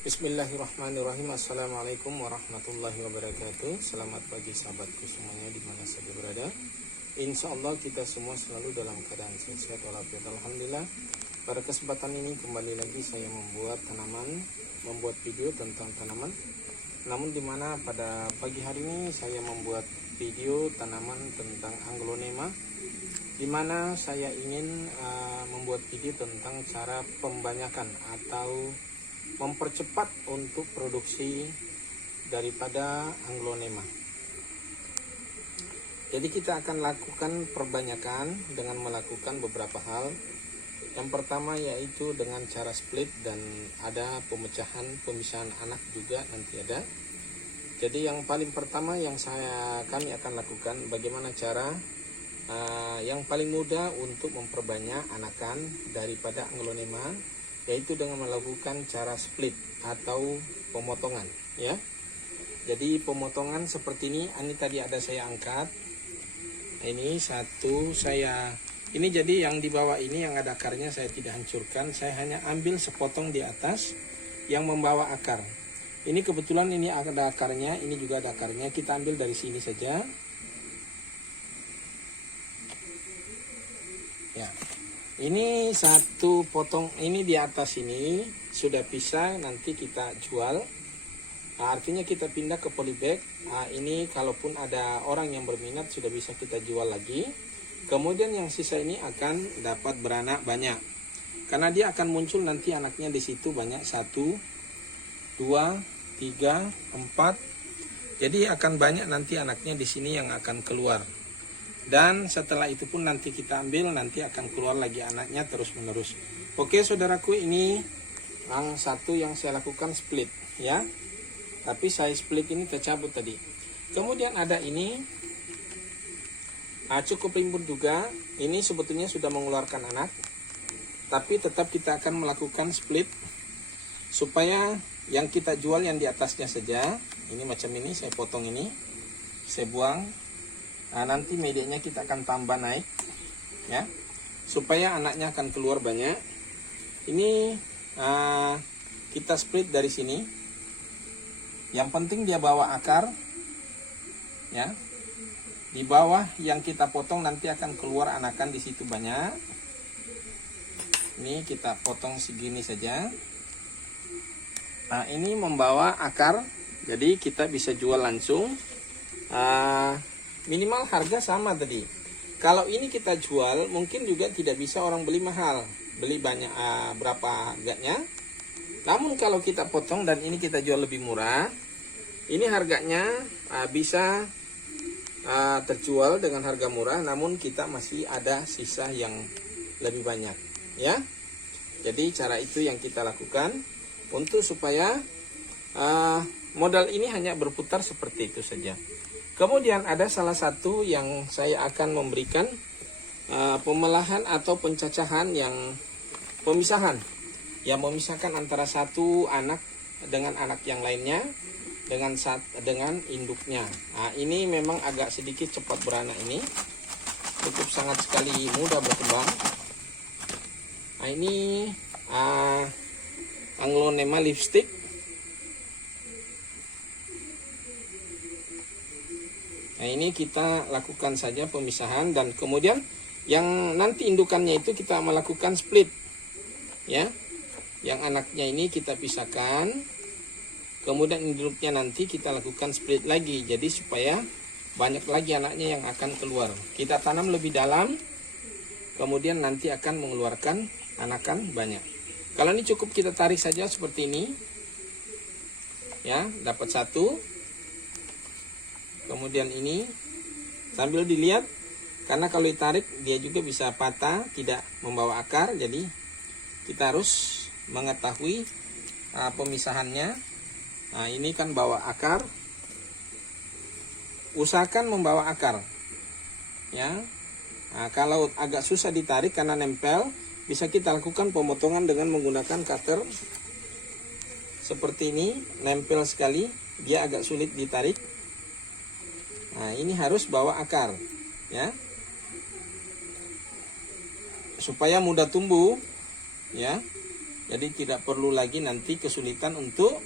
Bismillahirrahmanirrahim. Assalamualaikum warahmatullahi wabarakatuh. Selamat pagi sahabatku semuanya di mana saja berada. Insya Allah kita semua selalu dalam keadaan sehat walafiat. Alhamdulillah. Pada kesempatan ini kembali lagi saya membuat video tentang tanaman. Namun di mana pada pagi hari ini saya membuat video tanaman tentang Anglonema, di mana saya ingin membuat video tentang cara pembanyakan atau mempercepat untuk produksi daripada Anglonema. Jadi kita akan lakukan perbanyakan dengan melakukan beberapa hal. Yang pertama yaitu dengan cara split, dan ada pemisahan anak juga nanti ada. Jadi yang paling pertama yang kami akan lakukan, bagaimana cara yang paling mudah untuk memperbanyak anakan daripada Anglonema, yaitu dengan melakukan cara split atau pemotongan, ya. Jadi pemotongan seperti ini tadi ada saya angkat. Ini satu ini jadi yang di bawah ini yang ada akarnya saya tidak hancurkan, saya hanya ambil sepotong di atas yang membawa akar. Ini kebetulan ini ada akarnya, ini juga ada akarnya, kita ambil dari sini saja. Ya. Ini satu potong, ini di atas ini sudah bisa nanti kita jual. Artinya kita pindah ke polybag. Ini kalaupun ada orang yang berminat sudah bisa kita jual lagi. Kemudian yang sisa ini akan dapat beranak banyak. Karena dia akan muncul nanti anaknya di situ banyak, 1, 2, 3, 4. Jadi akan banyak nanti anaknya di sini yang akan keluar. Dan setelah itu pun nanti kita ambil, nanti akan keluar lagi anaknya terus menerus. Oke saudaraku, ini yang satu yang saya lakukan split, ya. Tapi saya split ini tercabut tadi. Kemudian ada ini cukup rimbun juga. Ini sebetulnya sudah mengeluarkan anak, tapi tetap kita akan melakukan split supaya yang kita jual yang di atasnya saja. Ini macam ini, saya potong ini, saya buang. Nanti medianya kita akan tambah naik, ya, supaya anaknya akan keluar banyak. Ini kita split dari sini. Yang penting dia bawa akar, ya. Di bawah yang kita potong nanti akan keluar anakan di situ banyak. Ini kita potong segini saja. Ini membawa akar, jadi kita bisa jual langsung. Minimal harga sama tadi. Kalau ini kita jual mungkin juga tidak bisa orang beli mahal, beli banyak berapa harganya. Namun kalau kita potong dan ini kita jual lebih murah, ini harganya bisa terjual dengan harga murah, namun kita masih ada sisa yang lebih banyak, ya. Jadi cara itu yang kita lakukan untuk supaya modal ini hanya berputar seperti itu saja. Kemudian ada salah satu yang saya akan memberikan pemelahan atau pencacahan pemisahan yang memisahkan antara satu anak dengan anak yang lainnya dengan induknya. Ini memang agak sedikit cepat beranak, ini cukup sangat sekali mudah berkembang. Ini Anglonema lipstick. Ini kita lakukan saja pemisahan, dan kemudian yang nanti indukannya itu kita melakukan split, ya. Yang anaknya ini kita pisahkan, kemudian induknya nanti kita lakukan split lagi, jadi supaya banyak lagi anaknya yang akan keluar. Kita tanam lebih dalam, kemudian nanti akan mengeluarkan anakan banyak. Kalau ini cukup kita tarik saja seperti ini, ya, dapat satu. Kemudian ini sambil dilihat, karena kalau ditarik dia juga bisa patah, tidak membawa akar. Jadi kita harus mengetahui pemisahannya. Ini kan bawa akar, usahakan membawa akar, ya. Kalau agak susah ditarik karena nempel, bisa kita lakukan pemotongan dengan menggunakan cutter seperti ini. Nempel sekali, dia agak sulit ditarik. Ini harus bawa akar, ya, supaya mudah tumbuh, ya. Jadi tidak perlu lagi nanti kesulitan untuk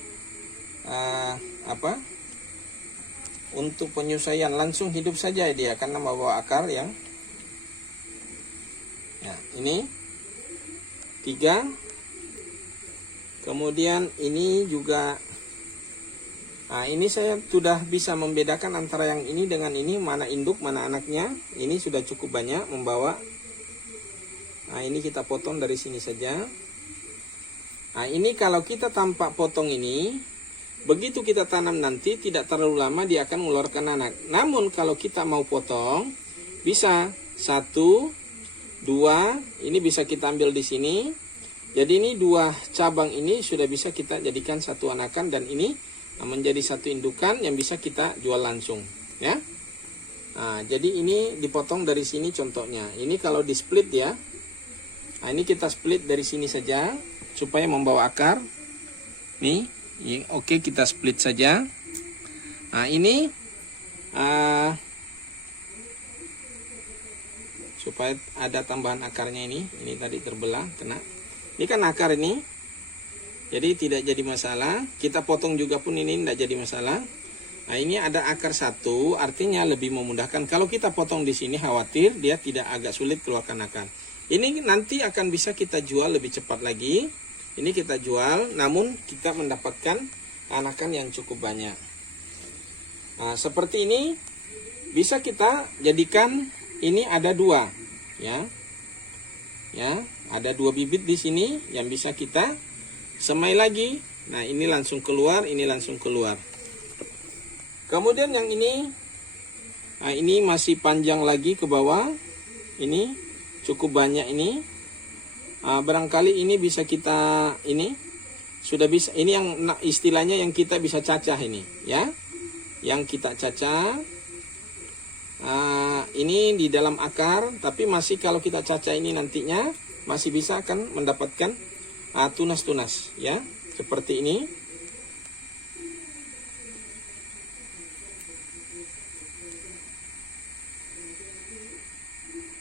untuk penyelesaian, langsung hidup saja dia karena membawa akar yang ini 3. Kemudian ini juga, ini saya sudah bisa membedakan antara yang ini dengan ini, mana induk mana anaknya. Ini sudah cukup banyak membawa. Nah ini kita potong dari sini saja. Nah ini kalau kita tanpa potong ini, begitu kita tanam nanti tidak terlalu lama dia akan mengeluarkan anak. Namun kalau kita mau potong, bisa 1, 2, ini bisa kita ambil di sini. Jadi ini 2 cabang ini sudah bisa kita jadikan 1 anakan, dan ini menjadi 1 indukan yang bisa kita jual langsung, ya. Nah, jadi ini dipotong dari sini contohnya. Ini kalau di split ya. Nah, ini kita split dari sini saja supaya membawa akar. Nih, oke, kita split saja. Nah, ini supaya ada tambahan akarnya ini tadi terbelah kena. Ini kan akar ini, jadi tidak jadi masalah. Kita potong juga pun ini tidak jadi masalah. Nah ini ada akar 1, artinya lebih memudahkan. Kalau kita potong di sini khawatir dia tidak agak sulit keluarkan akar. Ini nanti akan bisa kita jual lebih cepat lagi. Ini kita jual, namun kita mendapatkan anakan yang cukup banyak. Nah seperti ini bisa kita jadikan. Ini ada 2, ya, ada 2 bibit di sini yang bisa kita semai lagi. Nah ini langsung keluar, ini langsung keluar. Kemudian yang ini, nah ini masih panjang lagi ke bawah. Ini cukup banyak ini. Barangkali ini bisa kita, ini sudah bisa. Ini yang istilahnya yang kita bisa cacah ini, ya, yang kita cacah. Ini di dalam akar, tapi masih kalau kita cacah ini nantinya masih bisa akan mendapatkan tunas-tunas, ya, seperti ini.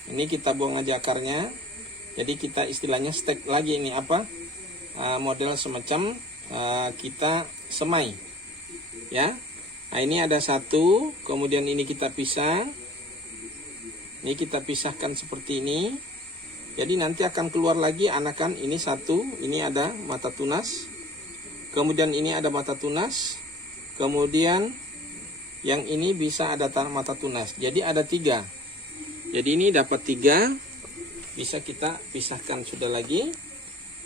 Ini kita buang aja akarnya. Jadi kita istilahnya stek lagi ini model semacam kita semai, ya. Nah ini ada 1, kemudian ini kita pisah. Ini kita pisahkan seperti ini. Jadi nanti akan keluar lagi anakan ini 1, ini ada mata tunas. Kemudian ini ada mata tunas. Kemudian yang ini bisa ada mata tunas. Jadi ada 3. Jadi ini dapat 3. Bisa kita pisahkan sudah lagi.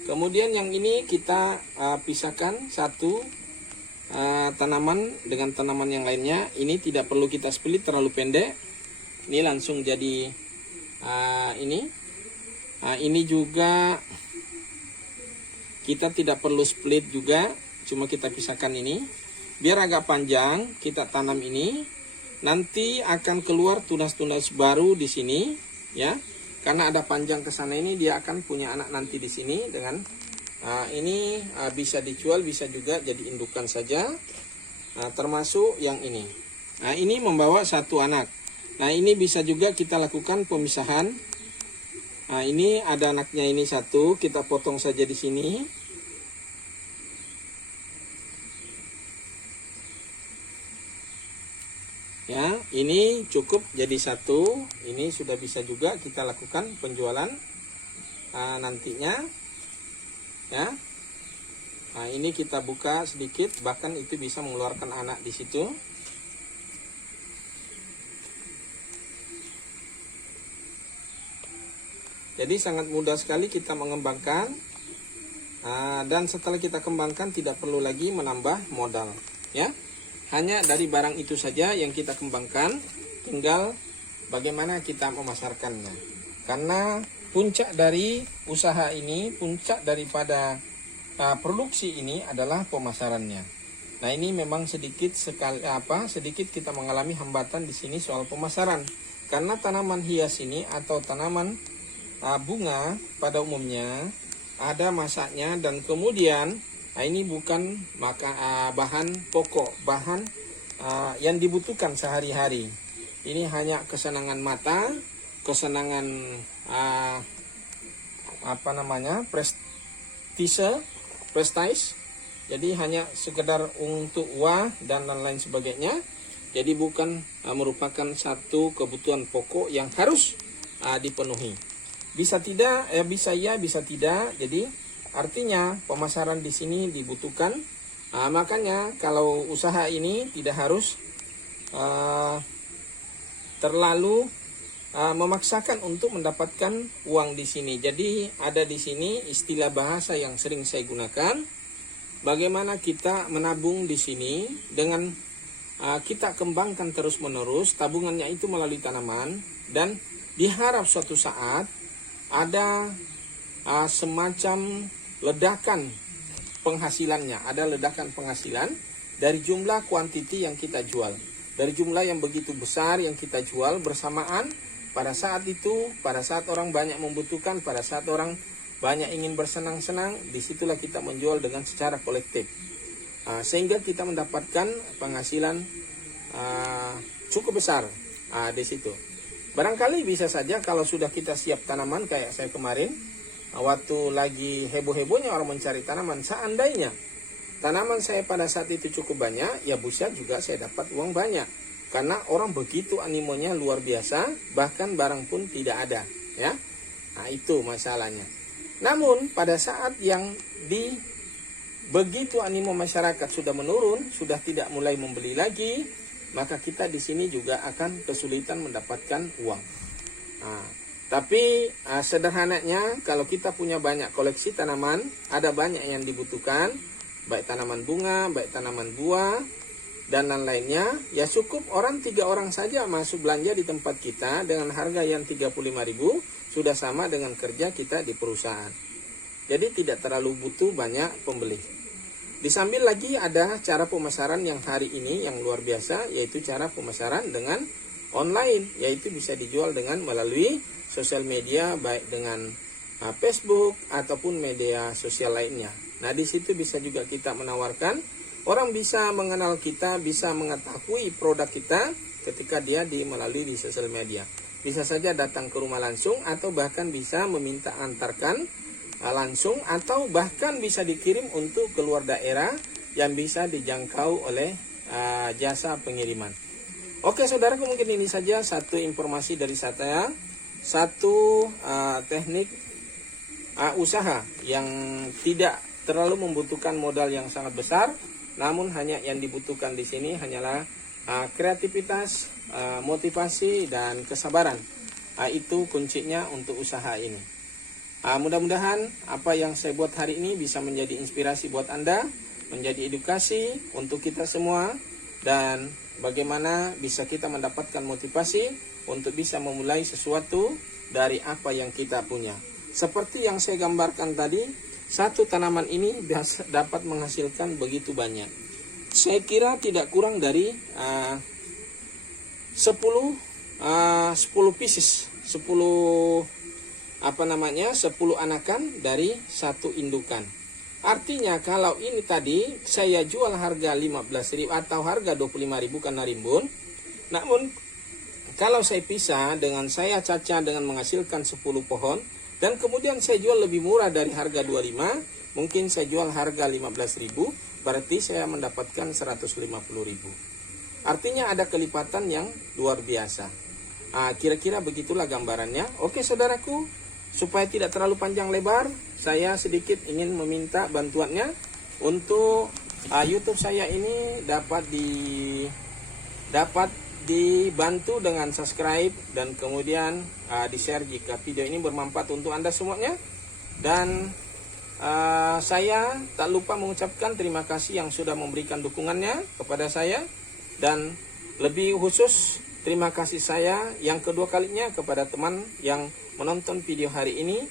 Kemudian yang ini kita pisahkan 1 tanaman dengan tanaman yang lainnya. Ini tidak perlu kita split terlalu pendek. Ini langsung jadi ini. Ini juga kita tidak perlu split juga, cuma kita pisahkan ini. Biar agak panjang, kita tanam ini. Nanti akan keluar tunas-tunas baru di sini, ya. Karena ada panjang ke sana ini, dia akan punya anak nanti di sini dengan ini bisa dijual, bisa juga jadi indukan saja. Termasuk yang ini. Nah, ini membawa 1 anak. Nah, ini bisa juga kita lakukan pemisahan. Nah, ini ada anaknya ini 1, kita potong saja di sini. Ya, ini cukup jadi 1. Ini sudah bisa juga kita lakukan penjualan nantinya. Ya. Nah, ini kita buka sedikit, bahkan itu bisa mengeluarkan anak di situ. Jadi sangat mudah sekali kita mengembangkan, dan setelah kita kembangkan tidak perlu lagi menambah modal, ya. Hanya dari barang itu saja yang kita kembangkan, tinggal bagaimana kita memasarkannya. Karena puncak dari usaha ini, puncak daripada produksi ini adalah pemasarannya. Nah ini memang sedikit kita mengalami hambatan di sini soal pemasaran. Karena tanaman hias ini atau tanaman bunga pada umumnya ada masaknya, dan kemudian ini bukan bahan pokok, bahan yang dibutuhkan sehari-hari. Ini hanya kesenangan mata, kesenangan prestige, jadi hanya sekedar untuk uang dan lain-lain sebagainya. Jadi bukan merupakan satu kebutuhan pokok yang harus dipenuhi. Bisa tidak, bisa ya, bisa tidak. Jadi artinya pemasaran di sini dibutuhkan. Makanya kalau usaha ini tidak harus terlalu memaksakan untuk mendapatkan uang di sini. Jadi ada di sini istilah bahasa yang sering saya gunakan. Bagaimana kita menabung di sini dengan kita kembangkan terus-menerus tabungannya itu melalui tanaman, dan diharap suatu saat ada semacam ledakan penghasilannya, ada ledakan penghasilan dari jumlah kuantiti yang kita jual, dari jumlah yang begitu besar yang kita jual bersamaan pada saat itu, pada saat orang banyak membutuhkan, pada saat orang banyak ingin bersenang-senang, disitulah kita menjual dengan secara kolektif. Sehingga kita mendapatkan penghasilan cukup besar di situ. Barangkali bisa saja kalau sudah kita siap tanaman kayak saya kemarin, waktu lagi heboh-hebohnya orang mencari tanaman, seandainya tanaman saya pada saat itu cukup banyak, ya bisa juga saya dapat uang banyak. Karena orang begitu animonya luar biasa, bahkan barang pun tidak ada, ya. Nah, itu masalahnya. Namun pada saat yang begitu animo masyarakat sudah menurun, sudah tidak mulai membeli lagi, maka kita di sini juga akan kesulitan mendapatkan uang. Tapi sederhananya kalau kita punya banyak koleksi tanaman, ada banyak yang dibutuhkan, baik tanaman bunga, baik tanaman buah, dan lain-lainnya, ya cukup 3 orang saja masuk belanja di tempat kita dengan harga yang 35.000 sudah sama dengan kerja kita di perusahaan. Jadi tidak terlalu butuh banyak pembeli. Disambil lagi ada cara pemasaran yang hari ini yang luar biasa, yaitu cara pemasaran dengan online, yaitu bisa dijual dengan melalui sosial media, baik dengan Facebook ataupun media sosial lainnya. Nah, di situ bisa juga kita menawarkan, orang bisa mengenal kita, bisa mengetahui produk kita ketika dia melalui di sosial media. Bisa saja datang ke rumah langsung, atau bahkan bisa meminta antarkan langsung, atau bahkan bisa dikirim untuk keluar daerah yang bisa dijangkau oleh jasa pengiriman. Oke saudaraku, mungkin ini saja satu informasi dari saya, satu teknik usaha yang tidak terlalu membutuhkan modal yang sangat besar, namun hanya yang dibutuhkan di sini hanyalah kreativitas, motivasi, dan kesabaran. Itu kuncinya untuk usaha ini. Mudah-mudahan apa yang saya buat hari ini bisa menjadi inspirasi buat Anda, menjadi edukasi untuk kita semua, dan bagaimana bisa kita mendapatkan motivasi untuk bisa memulai sesuatu dari apa yang kita punya. Seperti yang saya gambarkan tadi, satu tanaman ini dapat menghasilkan begitu banyak. Saya kira tidak kurang dari 10 pieces, 10 anakan dari satu indukan. Artinya kalau ini tadi saya jual harga 15.000 atau harga 25.000 karena rimbun. Namun kalau saya pisah dengan saya cacah dengan menghasilkan 10 pohon, dan kemudian saya jual lebih murah dari harga 25, mungkin saya jual harga 15.000, berarti saya mendapatkan 150.000. Artinya ada kelipatan yang luar biasa. Kira-kira begitulah gambarannya. Oke saudaraku, supaya tidak terlalu panjang lebar, saya sedikit ingin meminta bantuannya untuk YouTube saya ini dapat dibantu dengan subscribe, dan kemudian di-share jika video ini bermanfaat untuk Anda semuanya. Dan saya tak lupa mengucapkan terima kasih yang sudah memberikan dukungannya kepada saya, dan lebih khusus terima kasih saya yang kedua kalinya kepada teman yang menonton video hari ini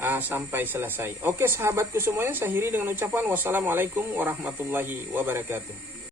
sampai selesai. Oke sahabatku semuanya, saya akhiri dengan ucapan wassalamualaikum warahmatullahi wabarakatuh.